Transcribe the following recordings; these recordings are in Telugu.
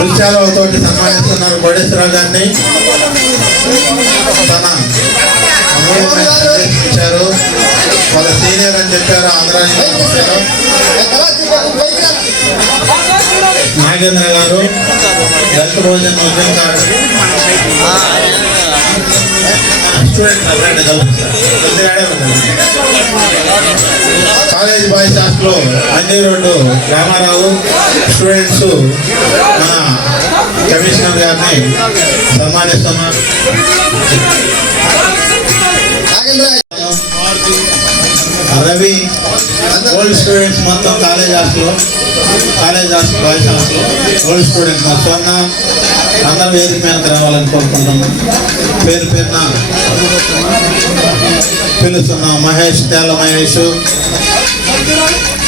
ఆహ్వానిస్తున్నారు కోటేశ్వరరావు గారిని. తన ఇచ్చారు. వాళ్ళ సీనియర్ అని చెప్పారు ఆంధ్ర నాగేంద్ర గారు దళిత భోజన ఉద్యమకారుడు. కాలేజ్ బాయ్స్ హాస్టల్లో అన్ని రోడ్డు రామారావు స్టూడెంట్స్ మన కమిషనర్ గారిని సన్మానిస్తున్నారు రవి ఓల్డ్ స్టూడెంట్స్ మొత్తం కాలేజ్ హాస్టల్లో college hostel boys hostel old student మా స్వర్ణ అందరూ వేదిక మీదకి రావాలని కోరుకుంటున్నాం పేరు పేరున పిలుస్తున్నాం మహేష్ తేల మహేష్.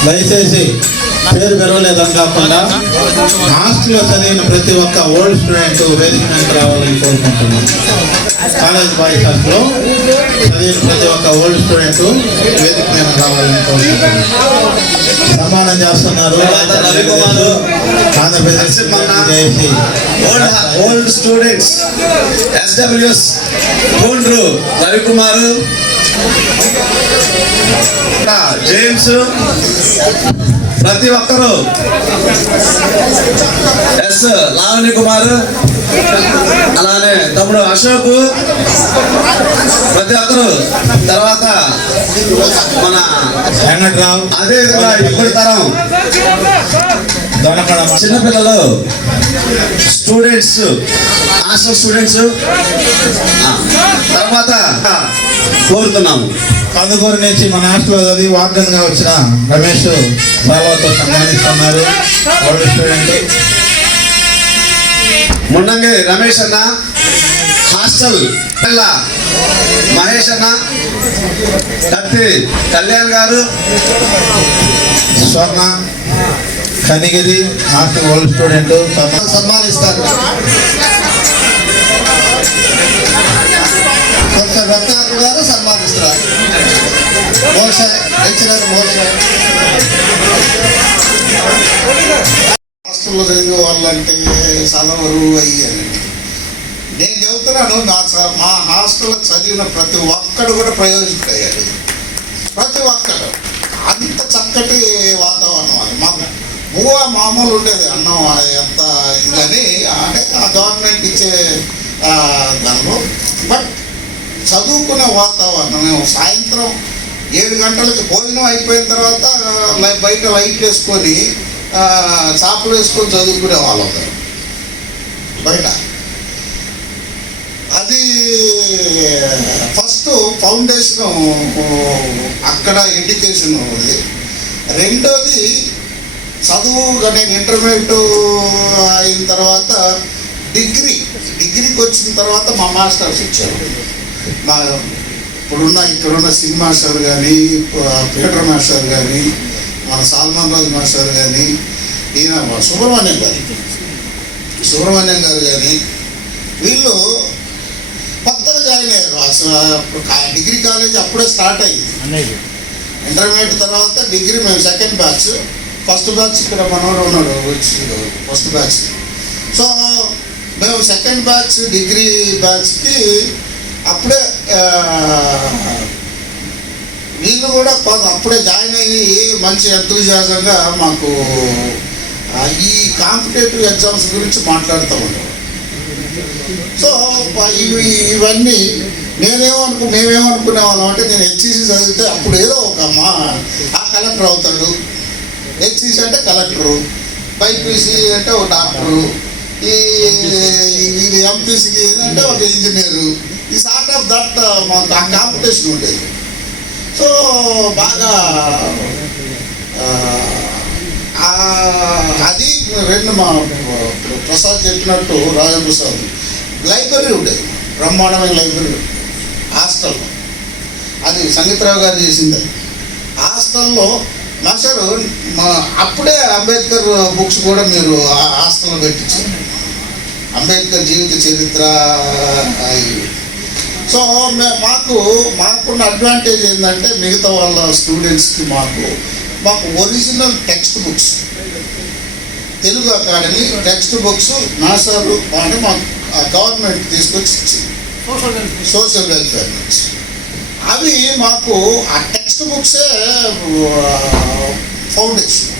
దయచేసి పేరు పెరగలేదని కాకుండా హాస్టల్లో చదివిన ప్రతి ఒక్క ఓల్డ్ స్టూడెంట్ వేదిక మీదకి రావాలని కోరుకుంటున్నాను. కాలేజ్ బాయ్స్ హాస్టల్లో చదివిన ప్రతి ఒక్క ఓల్డ్ స్టూడెంట్ వేదిక మీద రావాలని కోరుకుంటున్నాను. సమానం చేస్తున్నారు. Andhra Pradesh old old students SWS Ravikumar. James ప్రతి ఒక్కరు. ఎస్ లావణ్య కుమార్ అలానే తమ్ముడు అశోక్ ప్రతి ఒక్కరు. తర్వాత మన వెంకట్రావు అదే విధంగా ఇప్పుడు తరం చిన్నపిల్లలు స్టూడెంట్స్ హాస్టల్ స్టూడెంట్స్ తర్వాత కోరుతున్నాము. కందుకూరు నుంచి మన హాస్టల్లో చదివి వార్డెన్గా వచ్చిన రమేష్ బాబాతో సన్మానిస్తున్నారు. Old student. ముండంగి రమేష్ అన్న హాస్టల్ పిల్ల మహేష్ అన్న కత్తి కళ్యాణ్ గారు Swarna Kanigiri hostel old student సన్మా- lecturer హాస్టల్లో చదివే వాళ్ళంటే చదవరు అయ్యారు నేను చెబుతున్నాను నా చ- మా హాస్టల్లో చదివిన ప్రతి ఒక్కడు కూడా ప్రయోజకుడయ్యాడు ప్రతి ఒక్కడు. అంత చక్కటి వాతావరణం అది. మాకు బువ్వ మామూలు ఉండేది. అన్నం అది ఎంత ఇదని అంటే ఆ గవర్నమెంట్ ఇచ్చే దానిలో బట్ చదువుకునే వాతావరణం మేము సాయంత్రం ఏడు గంటలకి భోజనం అయిపోయిన తర్వాత బయట లైట్ వేసుకొని ఆ, చాపలు వేసుకొని చదువుకునే వాళ్ళం బయట. అది ఫస్ట్ ఫౌండేషన్ అక్కడ ఎడ్యుకేషన్ ఉంది. రెండోది చదువు నేను ఇంటర్మీడియట్ అయిన తర్వాత డిగ్రీ. డిగ్రీకి వచ్చిన తర్వాత మా మాస్టర్స్ ఇచ్చారు. మా ఇప్పుడున్న ఇక్కడున్న సినిమా మాస్టర్ కానీ పీటర్ మాస్టర్ కానీ మన సాల్మాన్ రాజు మాస్టర్ కానీ ఈయన సుబ్రహ్మణ్యం గారు. సుబ్రహ్మణ్యం గారు కానీ వీళ్ళు కొత్తగా జాయిన్ అయ్యారు. అసలు డిగ్రీ కాలేజ్ అప్పుడే స్టార్ట్ అయ్యింది ఇంటర్మీడియట్ తర్వాత డిగ్రీ మేము సెకండ్ బ్యాచ్ ఫస్ట్ బ్యాచ్ ఇక్కడ మనోడు ఉన్నాడు వచ్చి ఫస్ట్ బ్యాచ్. సో మేము సెకండ్ బ్యాచ్ డిగ్రీ బ్యాచ్కి అప్పుడే కూడా కొంత అప్పుడే జాయిన్ అయ్యి మంచి ఎంతూజియాజంగా మాకు ఈ కాంపిటేటివ్ ఎగ్జామ్స్ గురించి మాట్లాడుతూ ఉంటాం సో ఇవి ఇవన్నీ నేనేమనుకు మేమేమనుకునే వాళ్ళం అంటే నేను హెచ్ఈసి చదివితే అప్పుడు ఏదో ఒక మా ఆ కలెక్టర్ అవుతాడు. హెచ్ఈసి అంటే కలెక్టరు. బైపీసీ అంటే ఒక డాక్టరు. ఈ ఇది ఎంపీసీకి అంటే ఒక ఇంజనీరు. ఈ సార్ట్ ఆఫ్ దట్ మాకు ఆ కాంపిటీషన్ ఉండేది. బాగా అది రెండు మా ప్రసాద్ చెప్పినట్టు రాజప్రసాద్ లైబ్రరీ ఉండేది బ్రహ్మాండమైన లైబ్రరీ హాస్టల్లో అది సంగీతరావు గారు చేసింది. అది. హాస్టల్లో మాస్టారు మా అప్పుడే అంబేద్కర్ బుక్స్ కూడా మీరు ఆ హాస్టల్లో పెట్టించారు. అంబేద్కర్ జీవిత చరిత్ర సో మాకు మాకున్న అడ్వాంటేజ్ ఏంటంటే మిగతా వాళ్ళ స్టూడెంట్స్కి మాకు మాకు original text books Telugu academy text books నాసాలు అంటే మా గవర్నమెంట్ తీసుకొచ్చి ఇచ్చింది సోషల్ వెల్ఫేర్ నుంచి అవి మాకు ఆ టెక్స్ట్ బుక్సే ఫౌండేషన్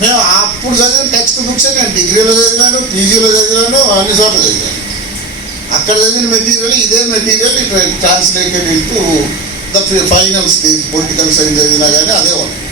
మేము అప్పుడు చదివిన టెక్స్ట్ బుక్సే నేను డిగ్రీలో చదివాను పీజీలో చదివాను అన్ని చోట్ల చదివాను అక్కడ చదివిన మెటీరియల్ ఇదే material it translated into the final stage political science చదివినా కానీ అదే ఉంటుంది